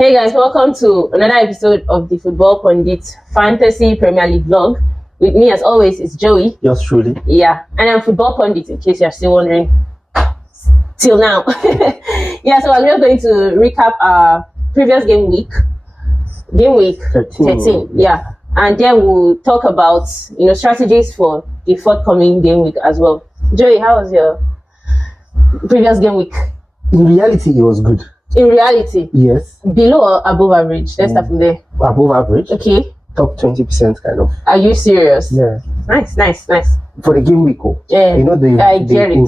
Hey guys, welcome to another episode of the Football Pundit Fantasy Premier League vlog. With me, as always, is Joey. Yours truly. Yeah, and I'm Football Pundit, in case you're still wondering. Till now. Yeah, so we're just going to recap our previous game week 13. Yeah, and then we'll talk about strategies for the forthcoming game week as well. Joey, how was your previous game week? In reality, it was good. In reality? Yes. Below or above average? Let's start from there. Above average. Okay. Top 20% kind of. Are you serious? Yeah. Nice. For the game week, yeah. You know I get it.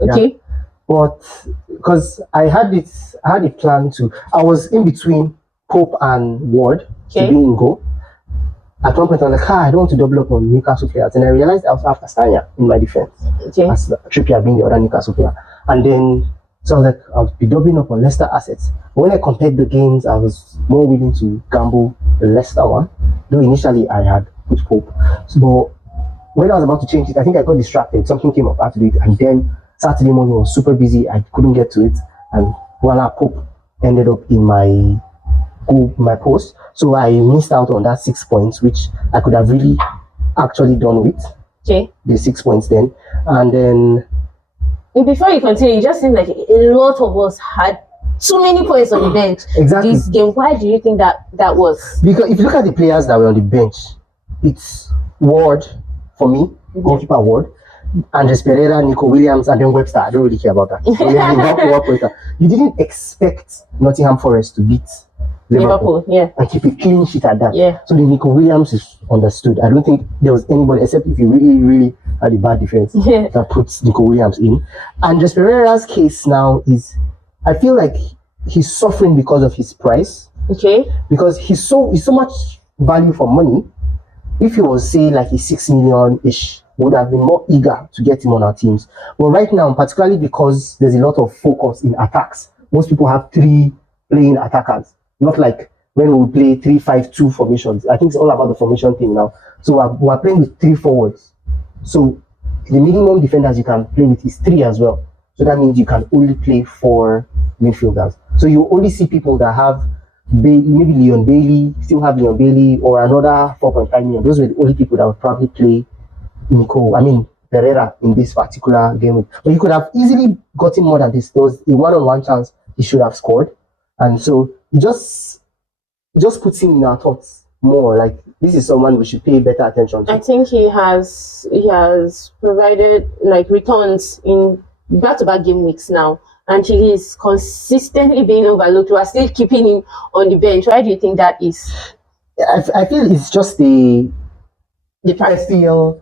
Okay. Yeah. But because I had a plan to. I was in between Pope and Ward to be in goal. At one point, I was like, I don't want to double up on Newcastle players, and I realized I also have Castagna in my defense. Okay. As Trippier being the other Newcastle player, and then. So I was like, I'll be doubling up on Leicester assets. But when I compared the games, I was more willing to gamble the Leicester one. Though initially I had put Pope. So, but when I was about to change it, I think I got distracted. Something came up after it. And then Saturday morning was super busy. I couldn't get to it. And voila, Pope ended up in my post. So I missed out on that 6 points, which I could have really actually done with. Okay. The 6 points then. And then... Before you continue, it just seems like a lot of us had too many points on the bench. Exactly. This game. Why do you think that was? Because if you look at the players that were on the bench, it's Ward for me, goalkeeper Ward, Andres Pereira, Nico Williams, and then Webster. I don't really care about that. You didn't expect Nottingham Forest to beat Liverpool, yeah, and keep a clean sheet at that. Yeah. So the Nico Williams is understood. I don't think there was anybody, except if you really had a bad defense, that puts Nico Williams in. Andres Pereira's case now is, I feel like he's suffering because of his price. Okay. Because he's so much value for money. If he was, say, like a 6 million-ish, we would have been more eager to get him on our teams. But right now, particularly because there's a lot of focus in attacks, most people have 3 playing attackers. Not like when we play 3-5-2 formations. I think it's all about the formation thing now. So we're playing with 3 forwards. So the minimum defenders you can play with is 3 as well. So that means you can only play 4 midfielders. So you only see people that have maybe Leon Bailey, still have Leon Bailey, or another 4.5 million. Those were the only people that would probably play Pereira in this particular game. But you could have easily gotten more than this. There was a one-on-one chance he should have scored. And so it just puts him in our thoughts more. Like, this is someone we should pay better attention to. I think he has provided like returns in back-to-back game weeks now, and he is consistently being overlooked. We are still keeping him on the bench. Why do you think that is? I feel it's just the FPL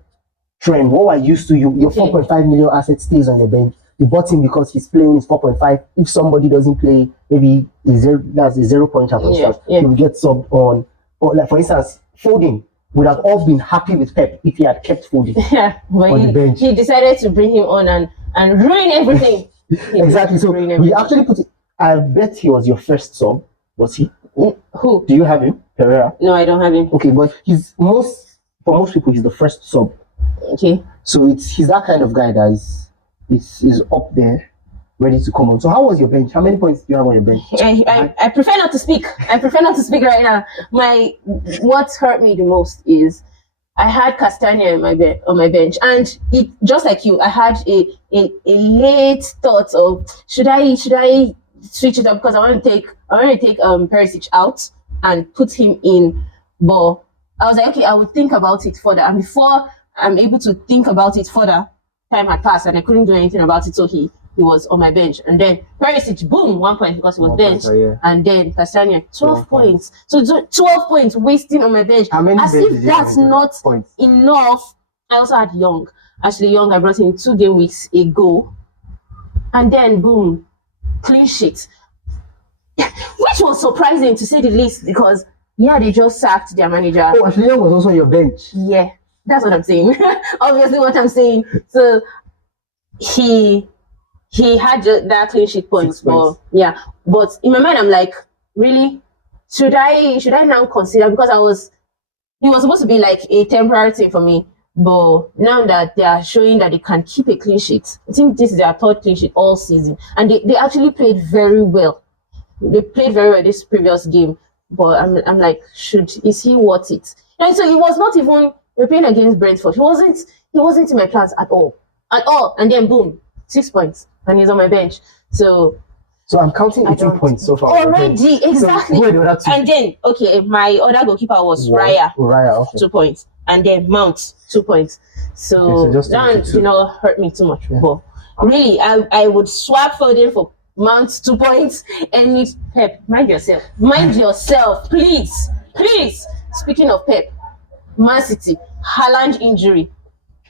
trend. What we're used to, your 4.5 million asset stays on the bench. You bought him because he's playing his 4.5. If somebody doesn't play, maybe that's a 0 point for instance. He will get subbed on. Or like, for instance, Foden would have all been happy with Pep if he had kept Foden on the bench. He decided to bring him on and ruin everything. Exactly. So we actually put it. I bet he was your first sub. Was he? Who? Do you have him? Pereira? No, I don't have him. Okay, but for most people, he's the first sub. Okay. So he's that kind of guy that is up there, ready to come on. So how was your bench? How many points do you have on your bench? I prefer not to speak. I prefer not to speak right now. What hurt me the most is I had Castagna on my bench, and it just like you, I had a late thought of should I switch it up because I want to take Perisic out and put him in. But I was like, okay, I would think about it further, and before I'm able to think about it further, time had passed and I couldn't do anything about it. So he was on my bench, and then Perisic, boom, 1 point because he was benched, and then Castagna 12 points. So 12 points wasting on my bench. As if that's not enough. I also had Young. Ashley Young, I brought him 2 game weeks ago, and then boom, clean sheet, which was surprising to say the least because they just sacked their manager. Oh, Ashley Young was also on your bench. Yeah, that's what I'm saying. Obviously, what I'm saying. So he had that clean sheet points, but in my mind I'm like, really, should I now consider, because he was supposed to be like a temporary thing for me, but now that they are showing that they can keep a clean sheet, I think this is their 3rd clean sheet all season, and they actually played very well. they played very well this previous game, but I'm like, is he worth it? And so it was not even, we're playing against Brentford. He wasn't in my plans at all. At all. And then boom, 6 points. And he's on my bench. So I'm counting 18 points so far. Already, exactly. So who are the other two? And then, okay, my other goalkeeper was Raya. Raya, okay. 2 points. And then Mount, 2 points. So that did not hurt me too much. Yeah. But really, I would swap Foden for Mount, 2 points. And need Pep. Mind yourself. Mind yourself, please. Please. Speaking of Pep, Man City, Haaland injury.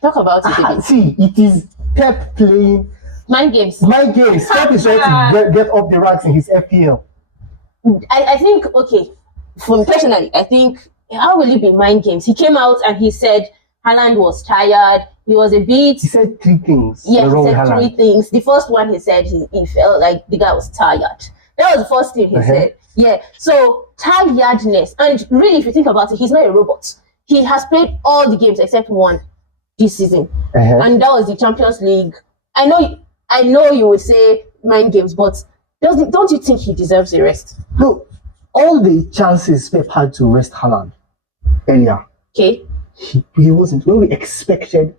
Talk about it again. See, it is Pep playing Mind games. Pep is trying to get up the ranks in his FPL. I think, okay, for me personally, I think, how will it be mind games? He came out and he said Haaland was tired. He was a bit. He said 3 things. Yeah, he said 3 things. The first one, he said he felt like the guy was tired. That was the first thing he said. Yeah, so tiredness. And really, if you think about it, he's not a robot. He has played all the games except one this season. And that was the Champions League. I know you would say mind games, but don't you think he deserves a rest? No, all the chances Pep had to rest Haaland earlier. Okay. He wasn't. When we expected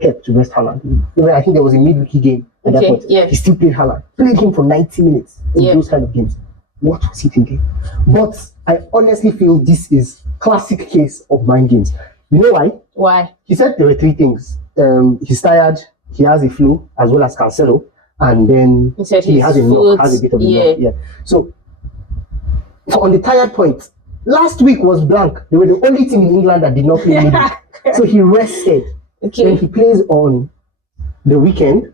Pep to rest Haaland, I think there was a midweek game at that point. Yeah. He still played Haaland. Played him for 90 minutes in those kind of games. What was he thinking? But I honestly feel this is classic case of mind games. You know why? Why? He said there were 3 things. He's tired. He has a flu, as well as Cancelo, and then he said he has a knock, has a bit of a knock. Yeah. So on the tired point, last week was blank. They were the only team in England that did not play midweek. So he rested. Okay. Then he plays on the weekend,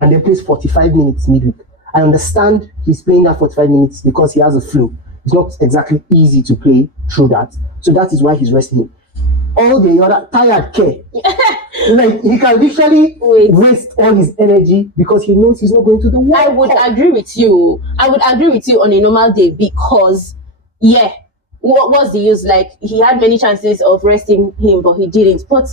and then plays 45 minutes midweek. I understand he's playing that 45 minutes because he has a flu. It's not exactly easy to play through that. So that is why he's resting him. All the other tired care. Like, he can literally waste all his energy because he knows he's not going to the World Cup. I would agree with you on a normal day because, yeah, what was the use? Like, he had many chances of resting him, but he didn't. But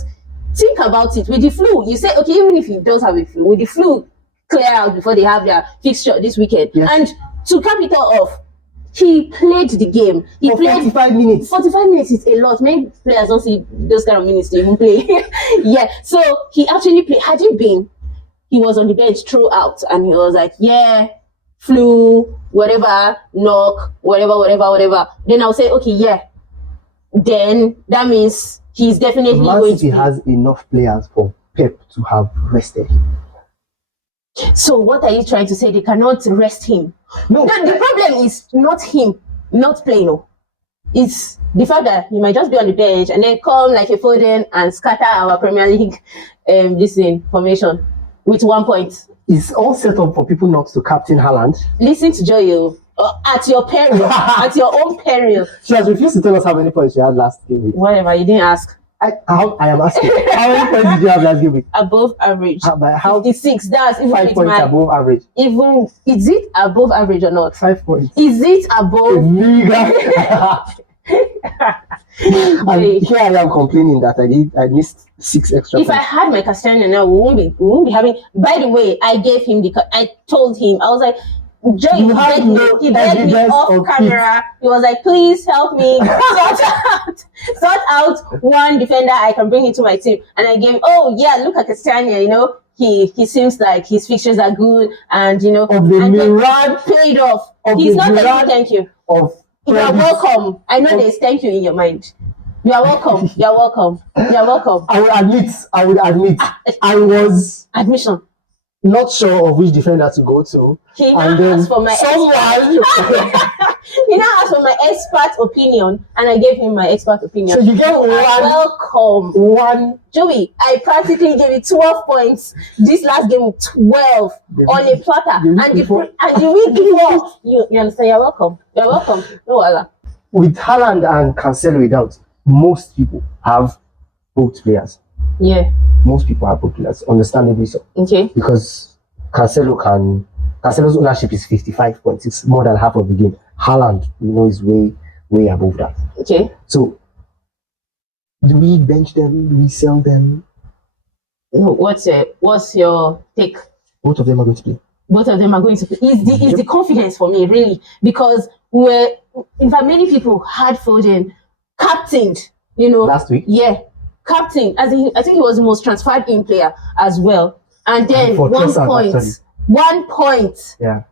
think about it. With the flu, you say, okay, even if he does have a flu, with the flu clear out before they have their fixture this weekend. Yes. And to cap it all off, he played the game. He for played 45 minutes. 45 minutes is a lot. Many players don't see those kind of minutes to even play. Yeah. So he actually played. Had he been, he was on the bench throughout, and he was like, yeah, flu, whatever, knock, whatever. Then I'll say, okay, yeah. Then that means he's definitely going to. He has enough players for Pep to have rested. So what are you trying to say? They cannot rest him? No. The problem is not him not playing. No. It's the fact that he might just be on the bench and then come like a Foden and scatter our Premier League formation with 1 point. It's all set up for people not to captain Haaland. Listen to Joyo. At your peril. At your own peril. She has refused to tell us how many points she had last game week. Whatever, you didn't ask. I am asking. How many points did you have last game week? Above average. How? 56. That's even 5 points above average. Even, is it above average or not? 5 points. Is it above? And here I am complaining that I missed 6 extra if points. I had my Castellano now, we won't be having. By the way, I gave him I told him, I was like, Joy, he begged me off camera. He was like, please help me sort out one defender I can bring into my team. And I gave, oh yeah, look at Castagna, you know, he seems like his fixtures are good, and you know, of the mirage paid off. He's not saying thank you. You are welcome. I know there's thank you in your mind. You are welcome. You are welcome. You are welcome. I would admit, I was admission. Not sure of which defender to go to. He now asked for my he now asked for my expert opinion, and I gave him my expert opinion. So you get one. Welcome. One. Joey, I practically gave you 12 points. This last game, 12 on a platter. And the week before, you understand? You're welcome. You're welcome. No other. With Haaland and Cancelo without, most people have both players. Yeah. Most people have both players, understandably so. Okay. Because Cancelo's ownership is 55.6, more than half of the game. Haaland, you know, is way above that. Okay. So, do we bench them? Do we sell them? No, what's your take? Both of them are going to play. both of them are going to play. Is the confidence for me, really, because in fact, many people had Foden captained, last week. Yeah, captain. As I think he was the most transferred in player as well. And then For 1 Trossard, point. actually. 1 point. Yeah.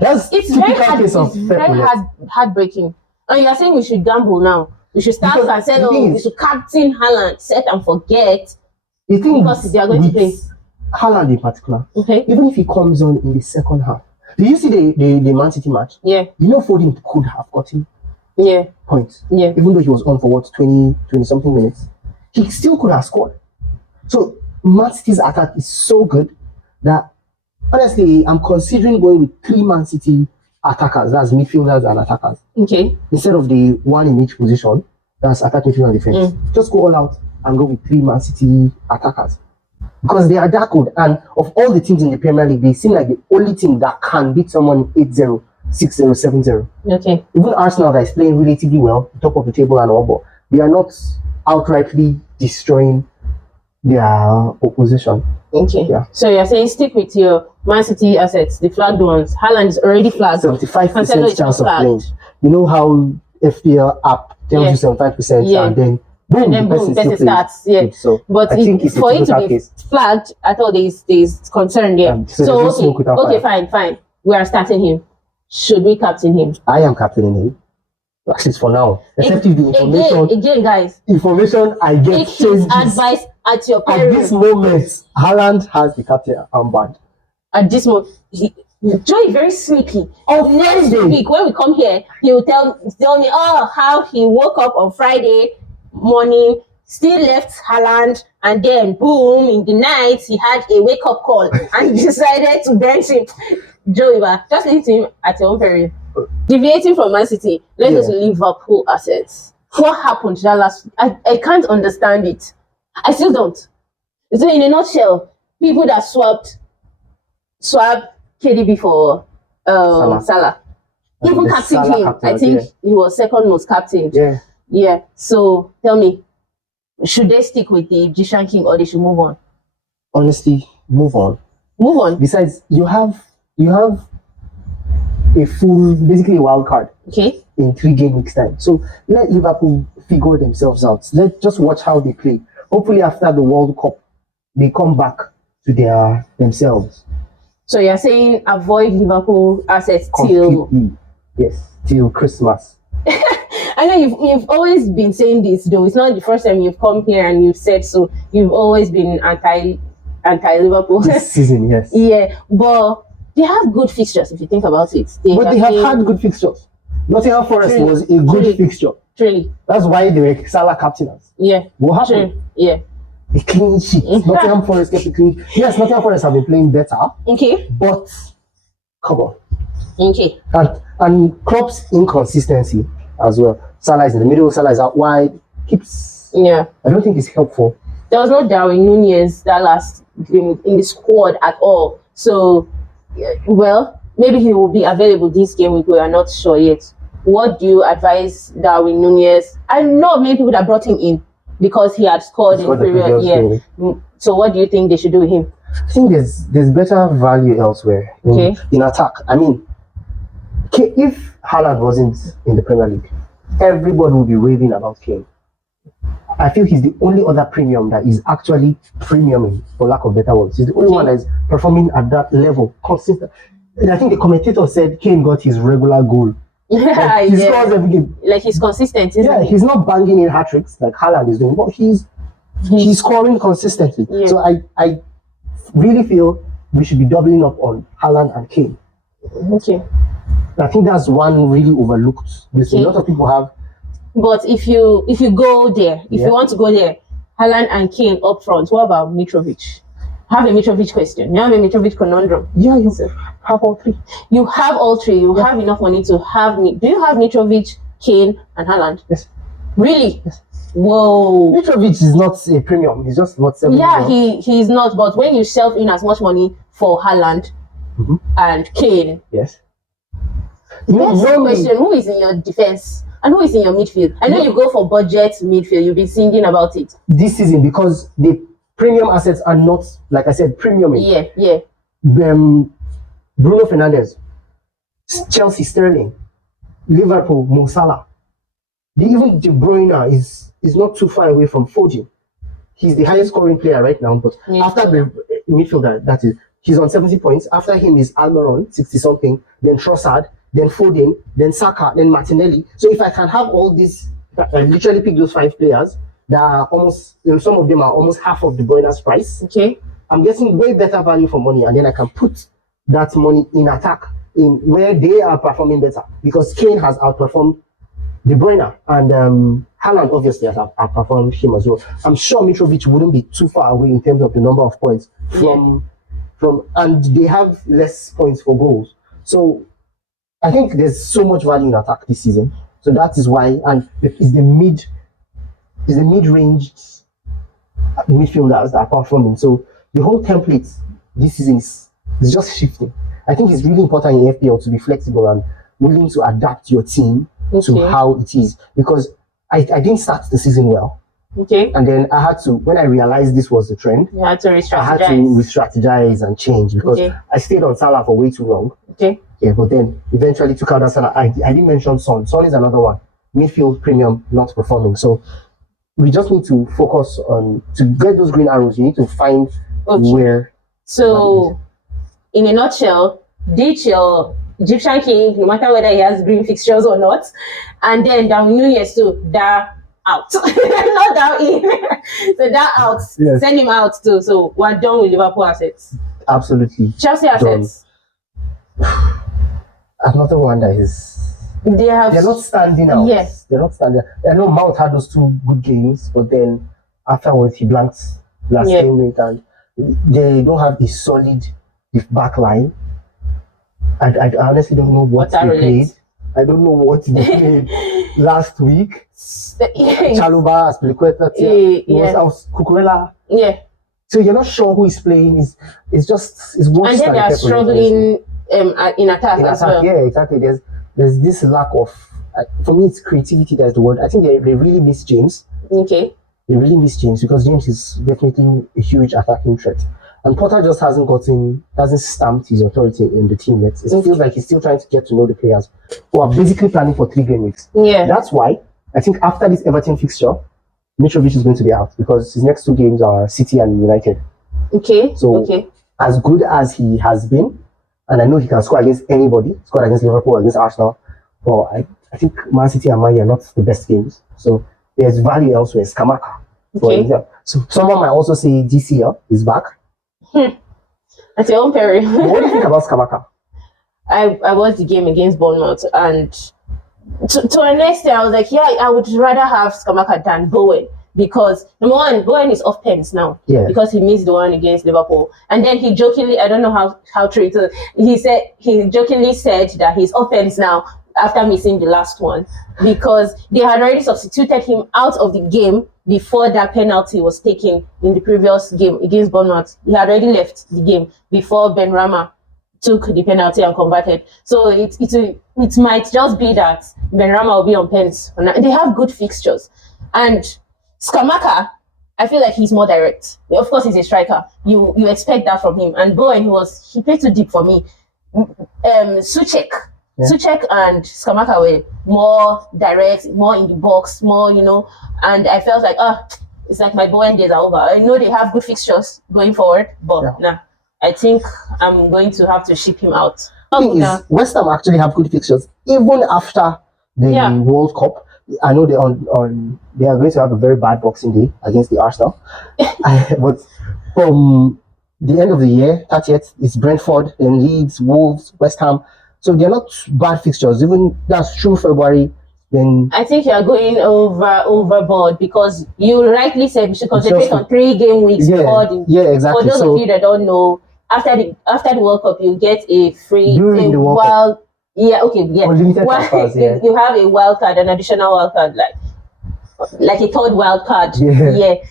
That's It's very hard. case of It's very heartbreaking. And you are saying we should gamble now. We should start and say, we should captain Haaland, set and forget. Because they are going to play. Haaland in particular. Okay. Even if he comes on in the second half. Did you see the Man City match? Yeah. Foden could have gotten points. Yeah. Even though he was on for 20 something minutes. He still could have scored. So Man City's attack is so good that honestly, I'm considering going with 3 Man City attackers, that's midfielders and attackers. Okay. Instead of the one in each position, that's attack, midfield, and defense. Just go all out and go with 3 Man City attackers. Because they are that good. And of all the teams in the Premier League, they seem like the only team that can beat someone 8-0, 6-0, 7-0. Okay. Even Arsenal, that is playing relatively well, top of the table and all, but they are not outrightly destroying their opposition. Okay. Yeah. So you're saying stick with your Man City assets, the flagged ones. Haaland is already flagged. 75% chance of playing. You know how FPL app tells you 75%, and then boom, the person starts. Yeah. So but I think it's for it to be flagged, I thought there's concern there. So okay, fine. We are starting him. Should we captain him? I am captaining him. At least for now. Except if the information again, guys. Information I get take his advice at your peril. At this moment, Haaland has the captain armband. At this moment, Joe is very sneaky. Next week, when we come here, he will tell me, how he woke up on Friday morning, still left Haaland, and then boom, in the night, he had a wake-up call and decided to bench him. Joe, just leave him at your own peril. Deviating from Man City, let's go to Liverpool assets. What happened that last week? I can't understand it. I still don't. So in a nutshell, people that swapped KDB for Salah. Even captained him. I think he was second most captained. Yeah. So tell me, should they stick with the Egyptian king or they should move on? Honestly, move on. Move on. Besides, you have a full, basically a wild card. Okay. In 3 game weeks time. So let Liverpool figure themselves out. Let's just watch how they play. Hopefully after the World Cup, they come back to themselves. So you're saying avoid Liverpool assets till Christmas. I know you've always been saying this, though. It's not the first time you've come here and you've said so. You've always been anti-Liverpool. This season, yes. Yeah, but they have good fixtures if you think about it. They have had good fixtures. Nottingham Forest was a good fixture. Truly. That's why they were Salah captainers. Yeah. What happened? Yeah. A clean sheet. Nottingham Forest kept a clean. Yes, Nottingham Forest have been playing better. Okay. But come on. Okay. And Klopp's inconsistency as well. Salah is in the middle, Salah is out wide. I don't think it's helpful. There was no Darwin Nunez that last game in the squad at all. So maybe he will be available this game week. We are not sure yet. What do you advise Darwin Nunez? I know many people that brought him in because he had scored in the previous year. So what do you think they should do with him? I think there's better value elsewhere in attack. I mean, if Haaland wasn't in the Premier League, everybody would be raving about Kane. I feel he's the only other premium that is actually premiuming, for lack of better words. He's the only one that is performing at that level, consistent. And I think the commentator said Kane got his regular goal. He scores every game. Like he's consistent, isn't he? He's not banging in hat-tricks like Haaland is doing, but he's scoring consistently. Yeah. So I really feel we should be doubling up on Haaland and Kane. Okay. I think that's one really overlooked. A lot of people have. But if you go there, if you want to go there, Haaland and Kane up front, what about Mitrovic? I have a Mitrovic question. You have a Mitrovic conundrum. Yeah, you have all 3. You have all 3. You have enough money to have. Do you have Mitrovic, Kane, and Haaland? Yes. Really? Yes. Whoa. Mitrovic is not a premium. He's just what 7 million. He is not. But when you shelf in as much money for Haaland and Kane, yes. Question: who is in your defense and who is in your midfield? I know you go for budget midfield. You've been singing about it this season because the premium assets are not, like I said, premium. Yeah. Bruno Fernandes, Chelsea Sterling, Liverpool Mo Salah. Even De Bruyne is not too far away from Foden. He's the highest scoring player right now, but after the midfielder, that is, he's on 70 points. After him is Almiron, 60 something, then Trossard, then Foden, then Saka, then Martinelli. So if I can have all these, I literally pick those 5 players that are almost, some of them are almost half of De Bruyne's price. Okay. I'm getting way better value for money, and then I can put that money in attack, in where they are performing better, because Kane has outperformed De Bruyne, and Haaland obviously has outperformed him as well. I'm sure Mitrovic wouldn't be too far away in terms of the number of points from, and they have less points for goals. So I think there's so much value in attack this season. So that is why, and it's the mid-range midfielders that are performing. So the whole template this season is just shifting. I think it's really important in FPL to be flexible and willing to adapt your team to how it is, because I didn't start the season well. Okay. And then I had to, when I realized this was the trend, You had to re-strategize. I had to re-strategize and change, because I stayed on Salah for way too long. Okay. Yeah, but then eventually took out that Salah. I didn't mention Son. Son is another one. Midfield premium not performing. So we just need to focus on, to get those green arrows, you need to find where. So, in a nutshell, ditch your Egyptian king, no matter whether he has green fixtures or not, and then Darwin Nunez too, that out, not down in. So that out, send him out too. So we're done with Liverpool assets. Absolutely. Chelsea assets. Another one that is. They're not standing out. Yes. They're not standing out. I know Mount had those 2 good games, but then afterwards he blanked last game week, and they don't have a solid back line. I honestly don't know what they played. I don't know what they played last week. Chaluba, Aspilicueta, Cucurella. Yeah. So you're not sure who is playing. It's worse. And then they are struggling in attack as well. Yeah, exactly. There's this lack of, for me, it's creativity that's the word. I think they really miss James. Okay. They really miss James, because James is definitely a huge attacking threat. And Potter just hasn't stamped his authority in the team yet. It feels like he's still trying to get to know the players, who are basically planning for 3 game weeks. Yeah. That's why I think after this Everton fixture, Mitrovic is going to be out, because his next 2 games are City and United. Okay. So as good as he has been, and I know he can score against anybody, scored against Liverpool, against Arsenal, but I think Man City and Man U are not the best games. So there's value elsewhere. Skamaka, for example. So someone might also say DCL is back. That's your own peril. What do you think about Skamaka? I watched the game against Bournemouth, and to an extent, I was like, I would rather have Skamaka than Bowen, because number one, Bowen is off pens now, because he missed the one against Liverpool, and then he jokingly, I don't know how true it is, he jokingly said that he's off pens now after missing the last one, because they had already substituted him out of the game before that penalty was taken in the previous game against Bournemouth. He had already left the game before Ben Rama took the penalty and converted. So it might just be that Ben Rama will be on pens. They have good fixtures. And Skamaka, I feel like he's more direct. Of course, he's a striker. You expect that from him. And Bowen, he played too deep for me. Suchek and Skamaka were more direct, more in the box, more, and I felt like, it's like my Bowen days are over. I know they have good fixtures going forward, but I think I'm going to have to ship him out. West Ham actually have good fixtures, even after the World Cup. I know they are going to have a very bad Boxing Day against the Arsenal. But from the end of the year, 30th, it's Brentford, then Leeds, Wolves, West Ham. So they're not bad fixtures. Even that's through February. Then I think you are going overboard, because you rightly said we should concentrate on 3 game weeks before the exactly. For those of you that don't know, after the World Cup, you get a free wild. Unlimited transfers, you have a wild card, an additional wild card, like a third wild card.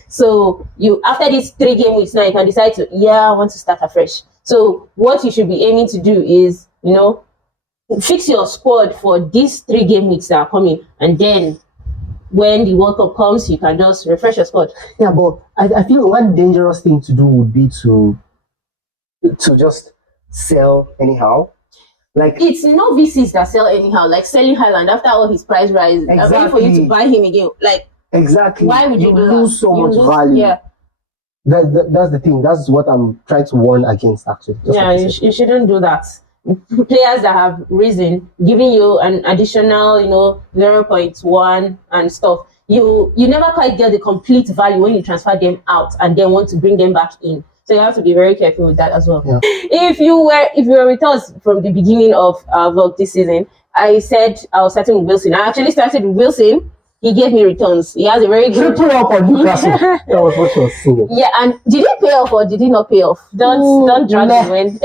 So you, after these 3 game weeks, now you can decide to I want to start afresh. So what you should be aiming to do is, fix your squad for these 3 game weeks that are coming, and then when the World Cup comes, you can just refresh your squad. But I feel one dangerous thing to do would be to just sell anyhow. Like It's no VCs that sell anyhow, like selling Haaland after all his price rise. I'm waiting for you to Exactly. buy him again. Like, exactly, why would you do lose that? so You much lose- value. Yeah, That's the thing. That's what I'm trying to warn against. Actually, just yeah, like you said. you shouldn't do that. Players that have risen, giving you an additional, 0.1 and stuff. You never quite get the complete value when you transfer them out and then want to bring them back in. So you have to be very careful with that as well. Yeah. If you were with us from the beginning of our vlog this season, I said I was starting with Wilson. I actually started with Wilson. He gave me returns. He has a very good. Triple up on Newcastle. That was what she was singing. Yeah, and did it pay off or did it not pay off? Don't drag me when.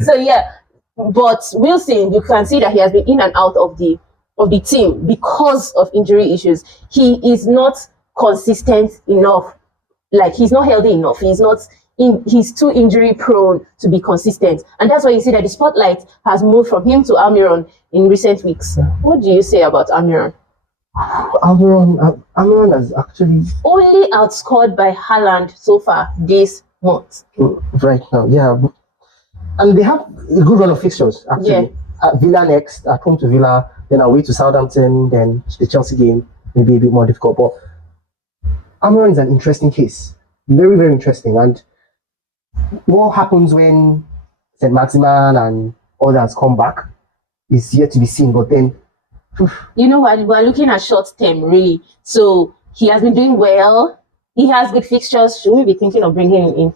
So yeah, but Wilson, you can see that he has been in and out of the team because of injury issues. He is not consistent enough. Like, he's not healthy enough. He's too injury prone to be consistent. And that's why you see that the spotlight has moved from him to Almiron in recent weeks. What do you say about Almiron? Almiron has actually Only outscored by Haaland so far this month. right now, yeah. And they have a good run of fixtures, actually. Yeah. Villa next, at home to Villa, then away to Southampton, then the Chelsea game, maybe a bit more difficult. But Almiron is an interesting case. Very, very interesting. And what happens when St. Maximan and others come back is yet to be seen. But then, We're looking at short term, really. So he has been doing well. He has good fixtures. Should we be thinking of bringing him in?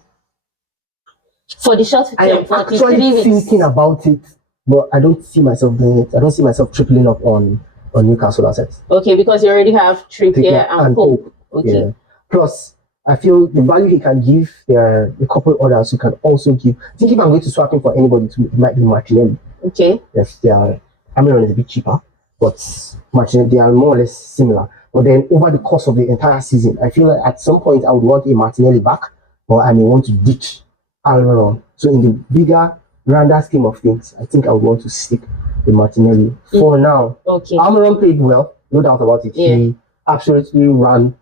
For the short I term, am for the actually 3 weeks. thinking about it, but I don't see myself doing it. I don't see myself tripling up on Newcastle assets. Okay, because you already have Trippier and Pope. Okay. Yeah. Plus, I feel the value he can give, there are a couple others who can also give. I think if I'm going to swap him for anybody, it might be Martinelli. Okay. Yes, Almiron is a bit cheaper, but Martinelli, they are more or less similar. But then over the course of the entire season, I feel like at some point I would want a Martinelli back, or I may want to ditch Almiron. So in the bigger, grander scheme of things, I think I would want to stick with Martinelli for now. Okay. Almiron played well, no doubt about it. Yeah. He absolutely ran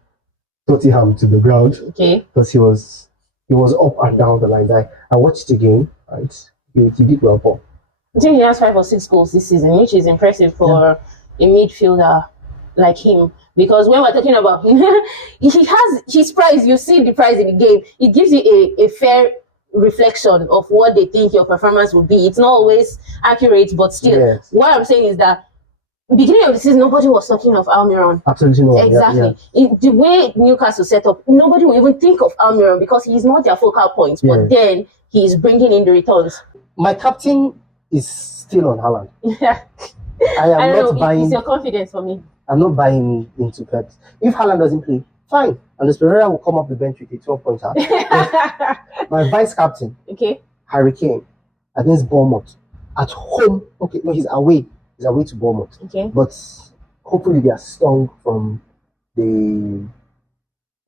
Tottenham to the ground. Okay. Because he was up and down the lines. I watched the game and he did well. But I think he has 5 or 6 goals this season, which is impressive for a midfielder like him. Because when we're talking about he has his price, you see the price in the game. It gives you a fair reflection of what they think your performance will be. It's not always accurate, but still, yes, what I'm saying is that beginning of the season, nobody was talking of Almiron. absolutely no. Exactly. In the way Newcastle set up, nobody will even think of Almiron because he's not their focal point. But then he's bringing in the returns. My captain is still on Haaland. Yeah. I am not buying. It's your confidence for me. I'm not buying into Pep. If Haaland doesn't play, fine. And the Pereira will come off the bench with a 12-pointer. My vice captain, okay, Harry Kane, against Bournemouth at home. Okay, no, he's away. He's away to Bournemouth. Okay. But hopefully they are stung from the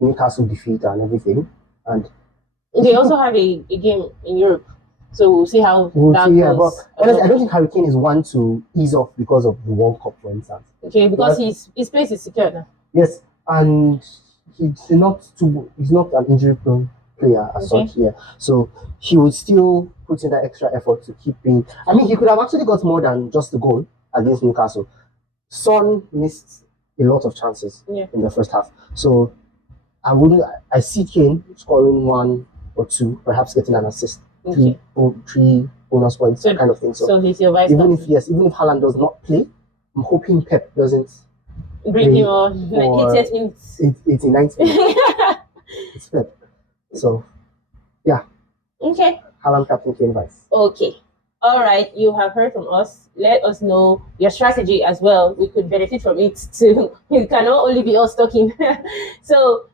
Newcastle defeat and everything. And they also have a game in Europe. So we'll see how that goes. Yeah, but honestly, I don't think Harry Kane is one to ease off because of the World Cup, for instance. Okay, because his place is secure now. Yes, and he's not an injury-prone player as such. Yeah, so he would still put in that extra effort to keep being. I mean, he could have actually got more than just the goal against Newcastle. Son missed a lot of chances in the first half, so I see Kane scoring 1 or 2, perhaps getting an assist. Okay. 3 bonus points, kind of thing. So he's your vice even if Haaland does not play, I'm hoping Pep doesn't bring him on 88 minutes. 89 minutes. It's Pep. So yeah. Okay. Haaland captain, Kane vice. Okay. All right. You have heard from us. Let us know your strategy as well. We could benefit from it too. It cannot only be us talking. So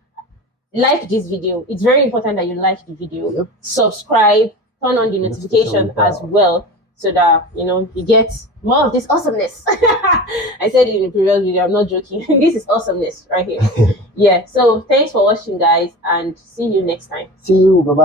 like this video. It's very important that you like the video. Yep. Subscribe, turn on the notification as well, so that you get more of this awesomeness. I said it in the previous video, I'm not joking. This is awesomeness right here. Yeah, so thanks for watching, guys, and see you next time. See you. Bye-bye.